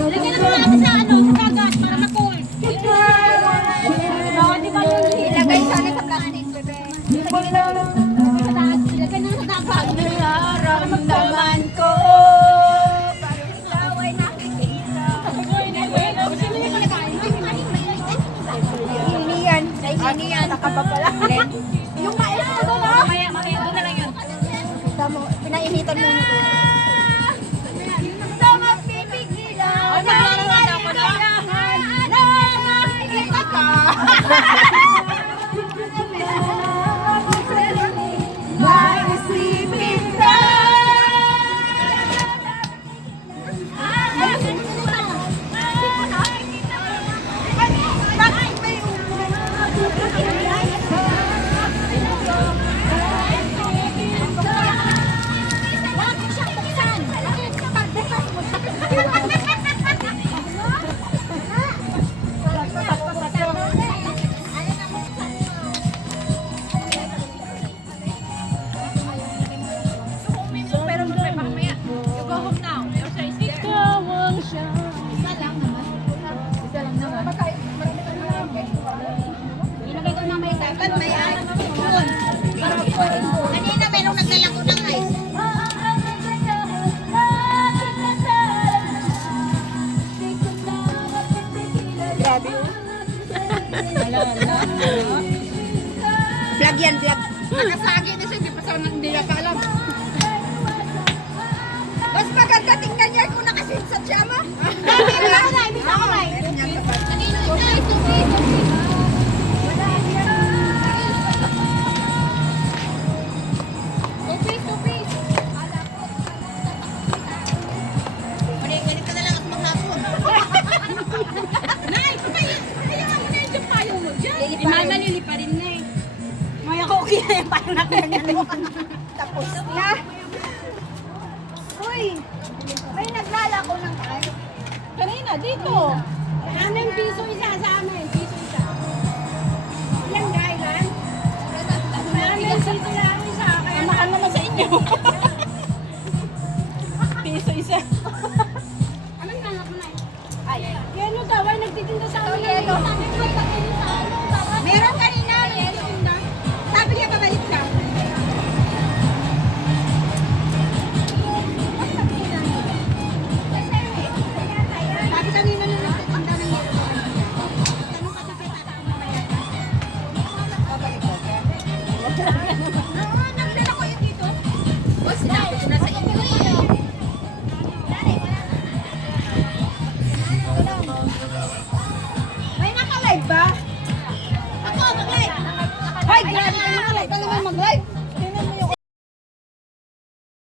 Lagyan mo ako sa ano, sa dagat para ma-cool. Di ba yun? Ilagay sana sa plastic, bebe. Sa taas, ilagay na sa dagat. Nararamdaman ko. Parang ikaw ay nakikita. Iniyan. Iniyan. Nakapapala. Yung maes ko doon, ah. Mamaya, mamaya. Doon na lang yun. Kita pinainitan mo nito. Vlog yan, vlog. Nakasagi na siya, hindi pa sa hindi na pa alam. Mas maganda tingnan niya okay na yung parang nakinagalukan. Tapos na. Uy, may naglalako ng kayo. Kanina, dito. Amin piso isa sa amin. Piso isa. Ilan gailan? Amin piso lang isa. Kaya naman sa inyo. Hoy, grabe ka naka-live. Alam mo mag-live?